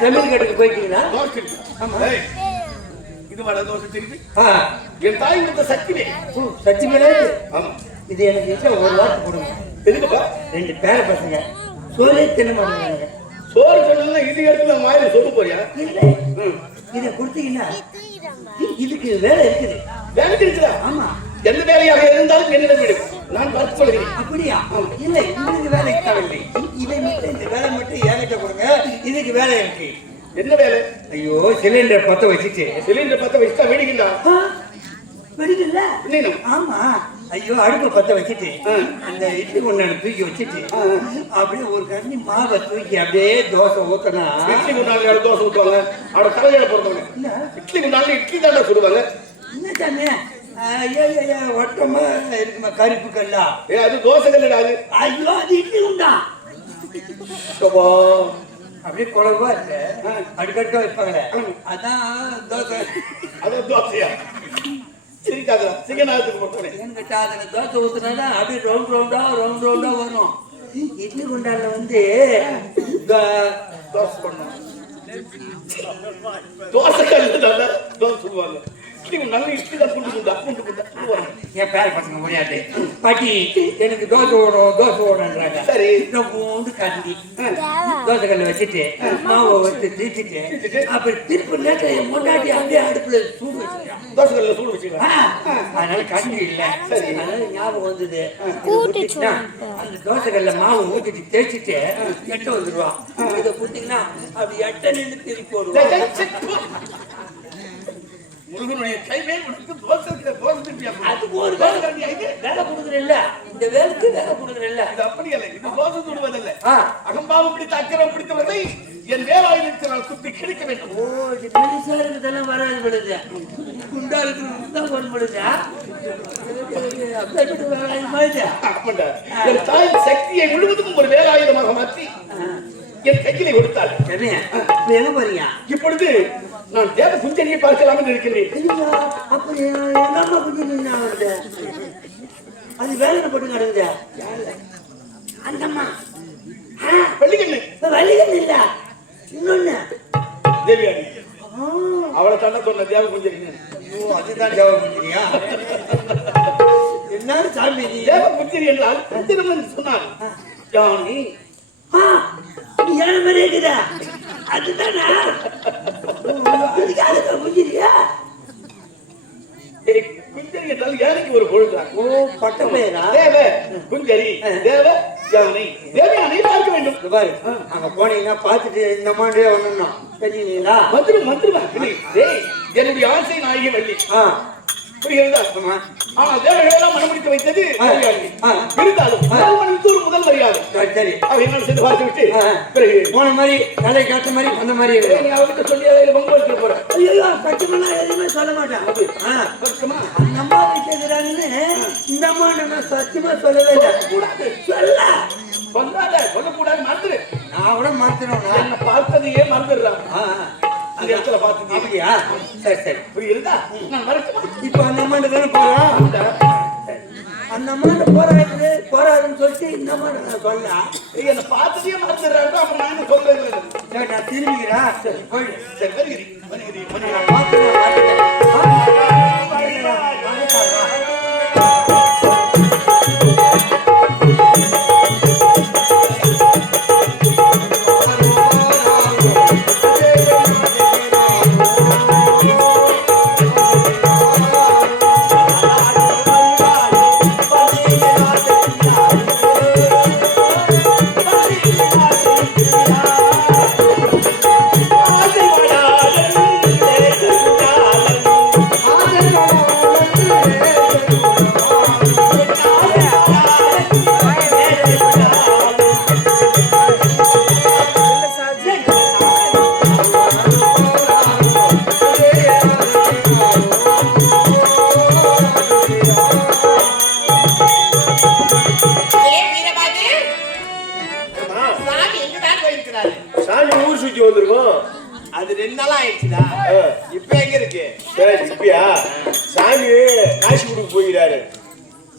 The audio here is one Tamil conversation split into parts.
சமையல் கட்டுக்கு போயிட்டீங்களா? இது வட தோசை திருப்பி என் தாய் கொடுத்த சக்தினே. சக்தி மேலே இது எனக்கு இஷ்டம். ஒரு வாரம் கொடுங்க. எதுக்குப்பா? 2 பேர பசங்க சோறே தின்ன மாட்டேங்கிறாங்க. சோறு சொன்னா இது எடுத்து மாயில சொல்ல போறியா? இல்ல இதை கொடுத்தீங்கன்னா இதுக்கு வேலை இருக்குது. வேலை இருக்குதா? ஆமா. எந்த வேலையாக இருந்தாலும் என்னிடம் விடு, நான் பார்த்து கொள்கிறேன். அப்படியா? இல்ல உங்களுக்கு வேலை தேவையில்லை. இதை மட்டும் இந்த வேலை மட்டும் ஏகிட்ட கொடுங்க. இதுக்கு வேலை இருக்கு. என்ன வேலை? ஐயோ சிலிண்டர் பத்த வச்சுட்டு சிலிண்டர் பத்த வச்சுட்டா வெடிக்கல. வெடிக்கல? ஆமா. ஐயோ அடுப்பை பத்த வச்சுட்டு அந்த இட்லி கொண்டாடு தூக்கி வச்சுட்டு அப்படியே ஒரு கண்ணி மாவை தூக்கி அப்படியே தோசை ஊத்தனா. இட்லி கொண்டாடு தோசை ஊத்துவாங்க. அவட தலையில போடுவாங்க. இட்லி கொண்டாடு இட்லி தாண்டா சுடுவாங்க. என்ன தானே ஒட்டமா இருக்குமா கருப்பு கல்லா? அது தோசை கல்லு. அது ஐயோ அது இட்லி உண்டா? அப்படியே குழம்பா இருக்கு. அடுக்கடுக்கா வைப்பாங்களே அதான் தோசை. அதான் தோசையா? சிரிக்காதா? சிங்கநாதத்துக்கு போட்டோனே என்கிட்ட அதுல தோசை ஊத்துனா அப்படியே ரவுண்ட் ரவுண்டா வரும். இட்லி குண்டால வந்து தோசை பண்ணணும். தோசை கல்லு நல்லா தோசை சுடுவாங்க. நல்ல இட்லி தான் புண்டு என் பேர பசங்க முடியாது. பாட்டி எனக்கு தோசை ஓடுன்றாங்க. சரி பூண்டு காட்டி தோசை கல்ல வச்சுட்டு மாவை வச்சு திருச்சிட்டு அப்புறம் திருப்பி நேற்று முன்னாடி அப்படியே அடுப்புல சூடு வச்சுக்கலாம். தோசை கல்ல சூடு வச்சுக்கலாம். அதனால கண்ணு இல்லை. சரி அதனால ஞாபகம் வந்தது. அந்த தோசை கல்ல மாவு ஊற்றிட்டு தேய்ச்சிட்டு எட்ட வந்துடுவான். இதை கொடுத்தீங்கன்னா அப்படி எட்ட நின்று திருப்பி போடுவான். முருகனுடைய கைவேல் உனக்கு தோசை திருப்பியா? அதுக்கு ஒரு வேலை கொடுக்குறேன்ல. இந்த வேலைக்கு வேலை கொடுக்குறேன்ல. இது அப்படி அல்ல. இது தோசை சுடுவதல்ல. அகம்பாவம் பிடித்த அக்கறம் பிடித்தவர்களை என் வேலாயுதத்தினால் குத்தி கிழிக்க வேண்டும். ஓ இது பெருசாருக்கு இதெல்லாம் வராது படுது. குண்டாளுக்கு தான் கொண்டு படுது. என் தாயின் சக்தியை முழுவதும் ஒரு வேலாயுதமாக மாற்றி என் கையிலே கொடுத்தாள். எங்க போறீங்க? இப்பொழுது நான் தேவ குஞ்சரியை பார்க்கலாம் என்று இருக்கின்றேன். அப்படி எங்க அம்மா குஞ்சரி அது வேலை போட்டு கிடக்குது. அந்த அம்மா வள்ளிகண்ணு இல்ல இன்னொன்னு தேவியாடி. அவளை தானே சொன்ன தேவ குஞ்சரி. அதுதான் தேவ குஞ்சரியா? என்ன சாமி தேவ குஞ்சரி என்றால் குஞ்சரம் சொன்னார். ஜானி ஏழு மாதிரி இருக்குதா? அதுதானா குஞ்சரியா? குஞ்சரி என்றால் யானைக்கு ஒரு பொழுதுதான். ஓ பட்ட பெயரா? தேவ குஞ்சரி தேவ யானை தேவயானை பார்க்க வேண்டும். பாரு அங்க போனீங்கன்னா பார்த்துட்டு இந்த மாதிரி ஒண்ணுன்னா தெரியுங்களா? மந்திரமா என்னுடைய ஆசை நாயகி வள்ளி. புரிகிறதா? ஆனா தேவர்களெல்லாம் மனமுடித்து வைத்தது இருந்தாலும் முதல் மரியாதை. சரி அவ என்ன செய்து பார்த்து விட்டு பிறகு போன மாதிரி கலை காட்ட மாதிரி அந்த மாதிரி அவர்கிட்ட சொல்லி அதில் பங்கு வைக்க போறேன். ஐயோ சத்தியமெல்லாம் எதுவுமே சொல்ல மாட்டேன். அந்த அம்மா கேட்கிறாங்கன்னு இந்த அம்மா நான் சத்தியமா சொல்லவே இல்லை. சொல்லக்கூடாது மறந்துடு. நான் கூட மறந்துடுவேன். என்ன பார்த்ததையே மறந்துடுறான். அந்த இடத்துல பார்த்து அப்படியா? சரி சரி புரியுதா? நான் மறக்க இப்ப அந்த அம்மாண்ட தானே போறோம். அந்த அம்மாண்ட போறாருன்னு சொல்லிட்டு இந்த அம்மாண்ட நான் சொல்ல என்ன பார்த்ததையே மறந்துடுறாங்க. அப்ப நான் சொல்றது நான் திரும்பிக்கிறேன். சரி போயிடு. சரி வருகிறேன். ஆட்சி கொடுக்க போகிறாரு.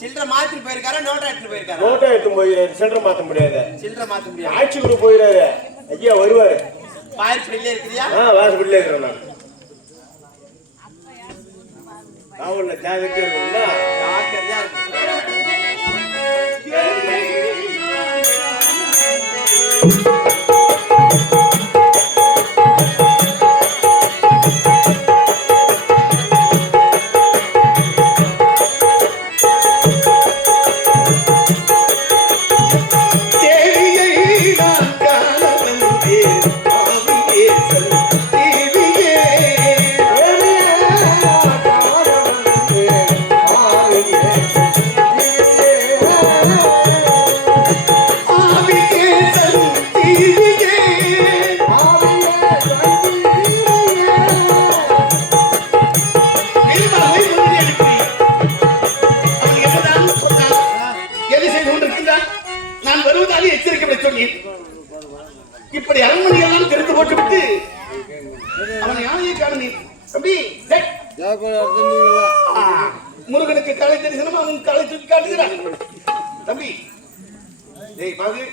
சில்லற மாத்திட்டு போயிருக்காரா நோட்டா எடுத்து போயிருக்காரா? நோட்டா எடுத்து போகிறாரு. சில்லற மாத்த முடியாது. சில்லற மாத்த முடியாது. ஆட்சி கொடுக்க போகிறாரு. ஐயா வருவாரு. வாய்ப்பில்லே இருக்குறியா? வாசப்படியில இருக்கிறேன் நான். அவள ஜாகிரதையா இருக்கணும்னா ஜாக்கிரதையா இருக்கு. நான் வருவதாக எச்சரிக்கை சொன்னேன். இப்படி அரண்மனை எல்லாம் தெரிந்து போட்டுவிட்டு அவன் யானையை காணனே தம்பி. முருகனுக்கு காலை தரிசனம் அவன் காலை தூக்கி காட்டுகிறான் தம்பி. பாகு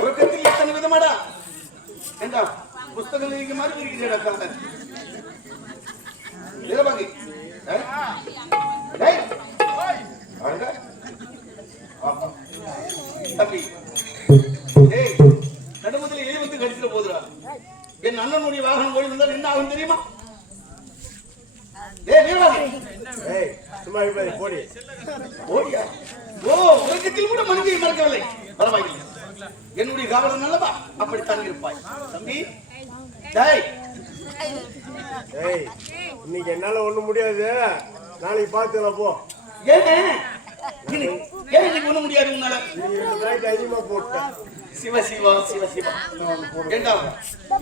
உறக்கத்தில் எத்தனை விதமாடா ஏண்டா புஸ்தகம் இங்க மாதிரி இருக்கிறேடா காலை பாகு. தம்பி நடுமதில் எலி வந்து கடிச்சிட போதுடா. என் அண்ணனுடைய வாகனம் ஓடி வந்தால் என்ன ஆகும் தெரியுமா? சும்மா போடி ஓடியா? ஓ உலகத்தில் கூட மனிதனை மறக்கவில்லை. பரவாயில்லை, என்னுடைய காவலன் அல்லவா, அப்படித்தான் இருப்பாய் தம்பி. இன்னைக்கு என்னால ஒண்ணு முடியாது. நாளைக்கு பாத்துக்கலாம் போ. ஒண்ணு முடியாது உன்னால. அதிகமா போட்டேன். சிவ சிவா சிவ சிவா. ஏண்டா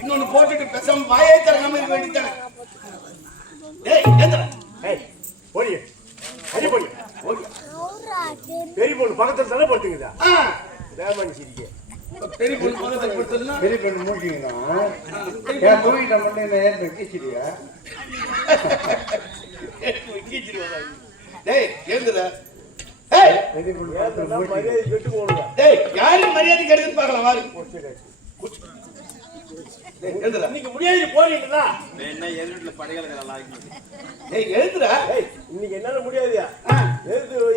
இன்னொன்னு போட்டுட்டு பேசாம வாயே தரங்காம இருக்க வேண்டியதானே. போடி அடி போடி. பெரிய பொண்ணு பக்கத்துல தானே படுத்துக்குதா? தேவமணி சிரிக்க பெரிய பொண்ணு பக்கத்துல படுத்துனா பெரிய பொண்ணு மூட்டிங்கன்னா ஏன் போயிட்ட மட்டும் என்ன ஏன் வெக்கிச்சிடியா? வெக்கிச்சிடுவா. ஏந்துடா. மரியாதை கெட்டு போடுங்க. யாருக்கு மரியாதை கெடுதுன்னு பார்க்கலாம் வாரு. இன்னைக்கு முடியாது போறீங்களா? என்ன எதிர்ல படைகளெல்லாம் எழுதுடா. இன்னைக்கு என்னால முடியாது.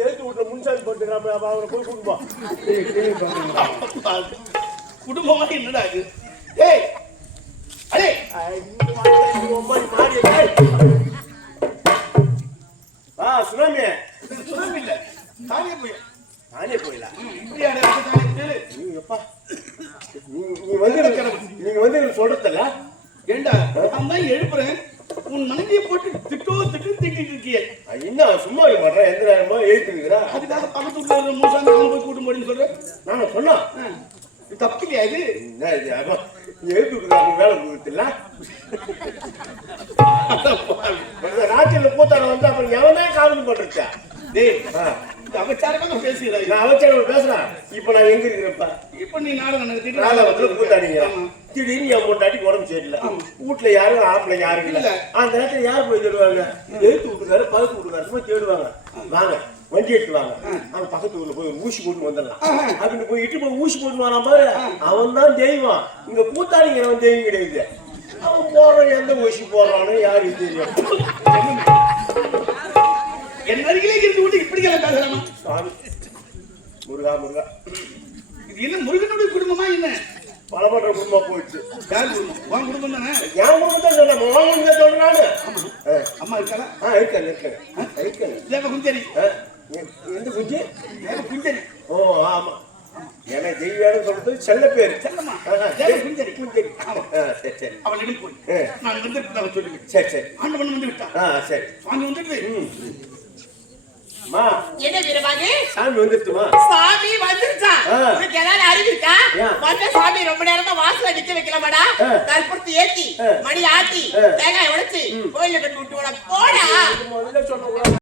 எழுத்து விட்டுற முன்சாமி போட்டுக்கிறான். அவனை போய் கூட்டுப்பா. குடும்பமா என்னடா இது? சுனாமி சுனாமி இல்ல தானே போய் நானே போயில. நீங்க வந்து சொல்றதில்ல. ஏண்டா நான் எழுப்புறேன். உன் மனைவியை போட்டு திட்டிட்டு இருக்கிய. என்ன சும்மா மாட்டேன். எந்த நேரமா எழுத்துக்கிறா? அதுக்காக பக்கத்துல மூசாங்க போய் கூட்டும் போடுன்னு சொல்றேன். நான் சொன்னா தப்பு இல்லையா இது? எழுத்து வேலை கொடுத்துல ராத்திரில கூத்தாட வந்து அப்புறம் எவனே காவல் பண்றா? அவச்சாரமா பேசுகிறேன். நான் அவச்சாரம் பேசுறேன். இப்ப நான் எங்க இருக்கிறப்ப இப்ப நீ நாடகம் நடத்திட்டு நாடகத்துல கூத்தாடிங்க. திடீர்னு என் பொண்டாட்டி உடம்பு சரியில்லை. வீட்டுல யாரும் ஆம்பளை யாரும் இல்ல. அந்த நேரத்துல யார் போய் தேடுவாங்க? எழுத்து விட்டுருக்காரு பழுத்து விட்டுருக்காரு தேடுவாங்க. வாங்க வண்டி எடுத்து வாங்க. அவன் பக்கத்து ஊர்ல போய் ஊசி போட்டு வந்துடலாம் அப்படின்னு போய் இட்டு போய் ஊசி போட்டு வரான் பாரு. அவன் தான் தெய்வம். இங்க கூத்தாடிங்கிறவன் தெய்வம் கிடையாது. அவன் போடுறான். எந்த ஊசி போடுறான்னு யாருக்கு தெரியும்? என் அருகிலே இருந்து விட்டு இப்படி எல்லாம் பேசலாமா? சாமி முருகா முருகா. இது என்ன முருகனுடைய குடும்பமா என்ன? பலமற்ற குடும்பமா போயிடுச்சு. யார் குடும்பம்? உன் குடும்பம் தானே? என் குடும்பம் தான் சொன்னேன். உன் தான் சொல்றானு. அம்மா இருக்காளா? இருக்கேன். தேவ குஞ்சரி. எந்த குஞ்சு? தேவ குஞ்சரி. ஓ ஆமா. எனக்கு தெய்வம் சொல்றது செல்ல பேரு. செல்லம்மா. தேவ குஞ்சரி. ஆமா. சரி சரி. அவளிடம் போய் நான் வந்து சொல்லுவேன். சரி. ஆண்டவன் வந்து விட்டான். சரி. சாமி வந்துட்டு மா என்ன வீரபாகு? சாமி வந்துருச்சுமா? சாமி வந்துருச்சா? உனக்கு ஏதாவது அறிவிக்கா? வந்த சாமி ரொம்ப நேரமா வாசல்ல நிக்க வைக்கலாமாடா? கற்பூரத்தை ஏத்தி மணி ஆட்டி தேங்காய் உடைச்சு கோயில்ல கட்டி விட்டு போடா. முதல்ல சொன்ன